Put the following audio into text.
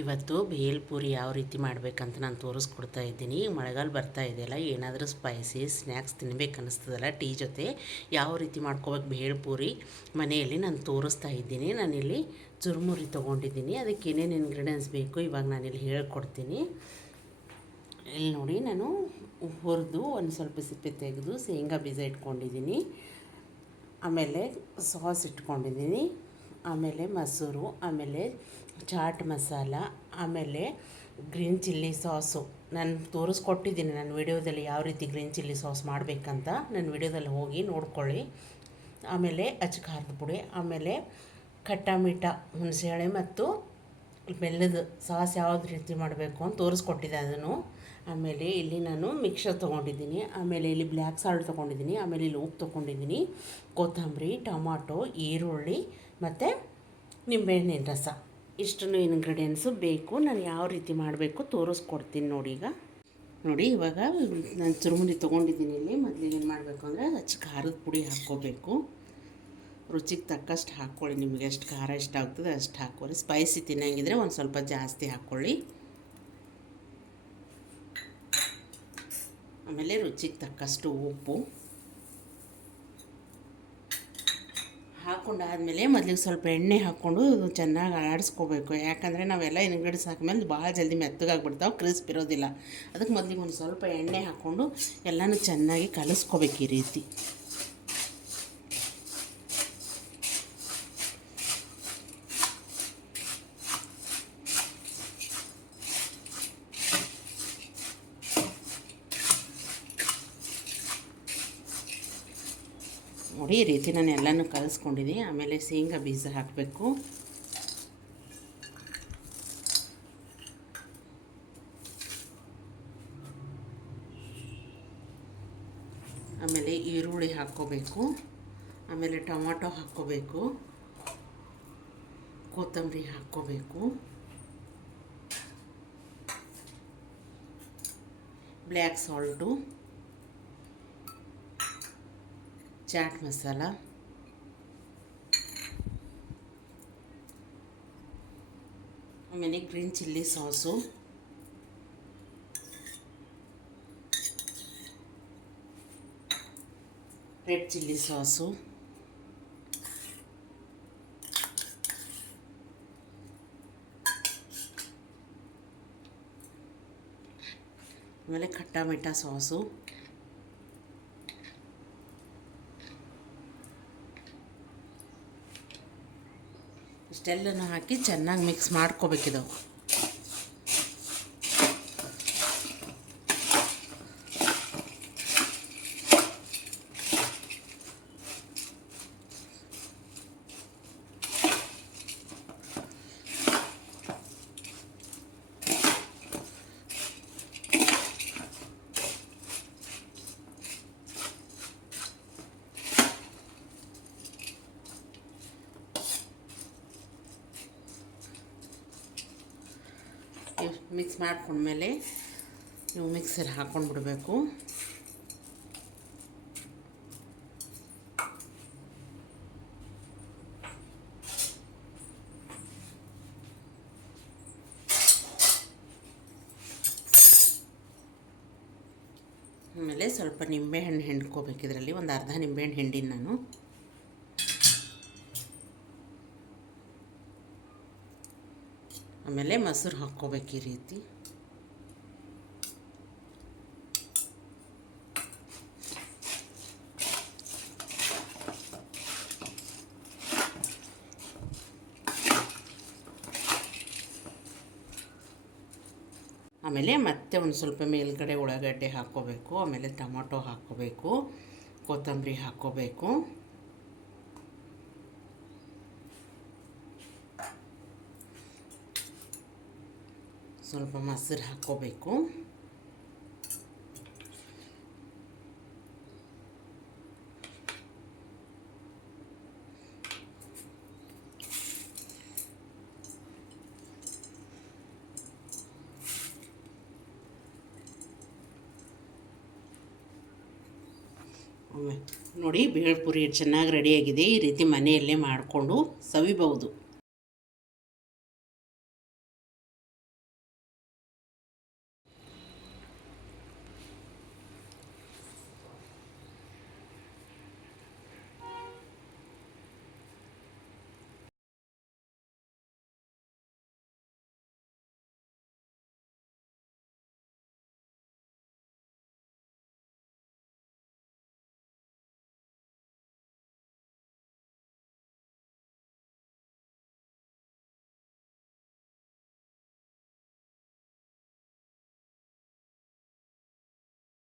ಇವತ್ತು ಭೇಲ್ಪುರಿ ಯಾವ ರೀತಿ ಮಾಡಬೇಕಂತ ನಾನು ತೋರಿಸ್ಕೊಡ್ತಾ ಇದ್ದೀನಿ. ಮಳೆಗಾಲ ಬರ್ತಾ ಇದೆಯಲ್ಲ, ಏನಾದರೂ ಸ್ಪೈಸಿ ಸ್ನ್ಯಾಕ್ಸ್ ತಿನ್ಬೇಕು ಅನ್ನಿಸ್ತದಲ್ಲ ಟೀ ಜೊತೆ ಯಾವ ರೀತಿ ಮಾಡ್ಕೋಬೇಕು ಭೇಲ್ಪುರಿ ಮನೆಯಲ್ಲಿ ನಾನು ತೋರಿಸ್ತಾ ಇದ್ದೀನಿ. ನಾನಿಲ್ಲಿ ಚುರುಮುರಿ ತೊಗೊಂಡಿದ್ದೀನಿ. ಅದಕ್ಕೆ ಏನೇನು ಇಂಗ್ರೀಡಿಯೆಂಟ್ಸ್ ಬೇಕು ಇವಾಗ ನಾನಿಲ್ಲಿ ಹೇಳ್ಕೊಡ್ತೀನಿ. ಇಲ್ಲಿ ನೋಡಿ, ನಾನು ಹುರಿದು ಒಂದು ಸ್ವಲ್ಪ ಸಿಪ್ಪೆ ತೆಗೆದು ಶೇಂಗಾ ಬೀಜ ಇಟ್ಕೊಂಡಿದ್ದೀನಿ. ಆಮೇಲೆ ಸಾಸ್ ಇಟ್ಕೊಂಡಿದ್ದೀನಿ, ಆಮೇಲೆ ಮೊಸರು, ಆಮೇಲೆ ಚಾಟ್ ಮಸಾಲ, ಆಮೇಲೆ ಗ್ರೀನ್ ಚಿಲ್ಲಿ ಸಾಸು. ನಾನು ತೋರಿಸ್ಕೊಟ್ಟಿದ್ದೀನಿ ನನ್ನ ವಿಡಿಯೋದಲ್ಲಿ ಯಾವ ರೀತಿ ಗ್ರೀನ್ ಚಿಲ್ಲಿ ಸಾಸ್ ಮಾಡಬೇಕಂತ. ನನ್ನ ವಿಡಿಯೋದಲ್ಲಿ ಹೋಗಿ ನೋಡ್ಕೊಳ್ಳಿ. ಆಮೇಲೆ ಅಚ್ಚ ಖಾರದ ಪುಡಿ, ಆಮೇಲೆ ಖಟ್ಟ ಮೀಠ ಹುಣಸೆಹಳೆ ಮತ್ತು ಬೆಲ್ಲದ ಸಾಸ್ ಯಾವ್ದು ರೀತಿ ಮಾಡಬೇಕು ಅಂತ ತೋರಿಸ್ಕೊಟ್ಟಿದ್ದೆ ಅದನ್ನು. ಆಮೇಲೆ ಇಲ್ಲಿ ನಾನು ಮಿಕ್ಸರ್ ತೊಗೊಂಡಿದ್ದೀನಿ, ಆಮೇಲೆ ಇಲ್ಲಿ ಬ್ಲ್ಯಾಕ್ ಸಾಲ್ಟ್ ತೊಗೊಂಡಿದ್ದೀನಿ, ಆಮೇಲೆ ಇಲ್ಲಿ ಉಪ್ಪು ತೊಗೊಂಡಿದ್ದೀನಿ, ಕೊತ್ತಂಬರಿ, ಟೊಮಾಟೊ, ಈರುಳ್ಳಿ ಮತ್ತು ನಿಂಬೆಹಣ್ಣಿನ ರಸ. ಇಷ್ಟನ್ನು ಇಂಗ್ರೀಡಿಯೆಂಟ್ಸು ಬೇಕು. ನಾನು ಯಾವ ರೀತಿ ಮಾಡಬೇಕು ತೋರಿಸ್ಕೊಡ್ತೀನಿ ನೋಡಿ. ಇವಾಗ ನಾನು ಚುರುಮುರಿ ತೊಗೊಂಡಿದ್ದೀನಿ. ಇಲ್ಲಿ ಮೊದಲಿಗೆ ಏನು ಮಾಡಬೇಕು ಅಂದರೆ ಅಚ್ಚ ಖಾರದ ಪುಡಿ ಹಾಕ್ಕೋಬೇಕು. ರುಚಿಗೆ ತಕ್ಕಷ್ಟು ಹಾಕ್ಕೊಳ್ಳಿ. ನಿಮಗೆ ಎಷ್ಟು ಖಾರ ಇಷ್ಟ ಆಗ್ತದೆ ಅಷ್ಟು ಹಾಕ್ಕೊಳ್ಳಿ. ಸ್ಪೈಸಿ ತಿನ್ನಂಗಿದ್ರೆ ಒಂದು ಸ್ವಲ್ಪ ಜಾಸ್ತಿ ಹಾಕ್ಕೊಳ್ಳಿ. ಆಮೇಲೆ ರುಚಿಗೆ ತಕ್ಕಷ್ಟು ಉಪ್ಪು ಹಾಕ್ಕೊಂಡಾದಮೇಲೆ ಮೊದಲಿಗೆ ಸ್ವಲ್ಪ ಎಣ್ಣೆ ಹಾಕ್ಕೊಂಡು ಚೆನ್ನಾಗಿ ಆಡಿಸ್ಕೋಬೇಕು. ಯಾಕಂದರೆ ನಾವೆಲ್ಲ ಇಂಗ್ರೀಡಿಯೆಂಟ್ಸ್ ಹಾಕಿದ್ಮೇಲೆ ಭಾಳ ಜಲ್ದಿ ಮೆತ್ತಗಾಗ್ಬಿಡ್ತಾವೆ, ಕ್ರಿಸ್ಪ್ ಇರೋದಿಲ್ಲ. ಅದಕ್ಕೆ ಮೊದಲಿಗೆ ಒಂದು ಸ್ವಲ್ಪ ಎಣ್ಣೆ ಹಾಕ್ಕೊಂಡು ಎಲ್ಲನೂ ಚೆನ್ನಾಗಿ ಕಲಿಸ್ಕೋಬೇಕು ಈ ರೀತಿ. ನೋಡಿ, ಈ ರೀತಿ ನಾನು ಎಲ್ಲನೂ ಕಲಿಸ್ಕೊಂಡಿದ್ದೀನಿ. ಆಮೇಲೆ ಶೇಂಗಾ ಬೀಜ ಹಾಕಬೇಕು. ಆಮೇಲೆ ಈರುಳ್ಳಿ ಹಾಕ್ಕೋಬೇಕು, ಆಮೇಲೆ ಟೊಮಾಟೊ ಹಾಕ್ಕೋಬೇಕು, ಕೊತ್ತಂಬರಿ ಹಾಕ್ಕೋಬೇಕು, ಬ್ಲ್ಯಾಕ್ ಸಾಲ್ಟು, ಚಾಟ್ ಮಸಾಲ, ಆಮೇಲೆ green chilli sauce, red chilli sauce, ಆಮೇಲೆ ಖಟ್ಟ ಮೀಠ ಸಾಸು, ಇಷ್ಟೆಲ್ಲನೂ ಹಾಕಿ ಚೆನ್ನಾಗಿ ಮಿಕ್ಸ್ ಮಾಡ್ಕೋಬೇಕಿದು. ಮಿಕ್ಸ್ ಮಾಡ್ಕೊಂಡ್ಮೇಲೆ ನೀವು ಮಿಕ್ಸರ್ ಹಾಕ್ಕೊಂಡು ಬಿಡಬೇಕು. ಆಮೇಲೆ ಸ್ವಲ್ಪ ನಿಂಬೆಹಣ್ಣು ಹಿಂಡ್ಕೋಬೇಕು. ಇದರಲ್ಲಿ ಒಂದು ಅರ್ಧ ನಿಂಬೆಹಣ್ಣು ಹಿಂಡಿನ ನಾನು. ಆಮೇಲೆ ಮೊಸರು ಹಾಕ್ಕೋಬೇಕು ಈ ರೀತಿ. ಆಮೇಲೆ ಮತ್ತೆ ಒಂದು ಸ್ವಲ್ಪ ಮೇಲ್ಗಡೆ ಉಳ್ಳಾಗಡ್ಡೆ ಹಾಕ್ಕೋಬೇಕು, ಆಮೇಲೆ ಟೊಮಾಟೊ ಹಾಕ್ಕೋಬೇಕು, ಕೊತ್ತಂಬರಿ ಹಾಕ್ಕೋಬೇಕು, ಸ್ವಲ್ಪ ಮೊಸರು ಹಾಕ್ಕೋಬೇಕು, ನೋಡಿ ಭೇಲ್ಪುರಿ ಚೆನ್ನಾಗಿ ರೆಡಿಯಾಗಿದೆ. ಈ ರೀತಿ ಮನೆಯಲ್ಲೇ ಮಾಡಿಕೊಂಡು ಸವಿಬಹುದು.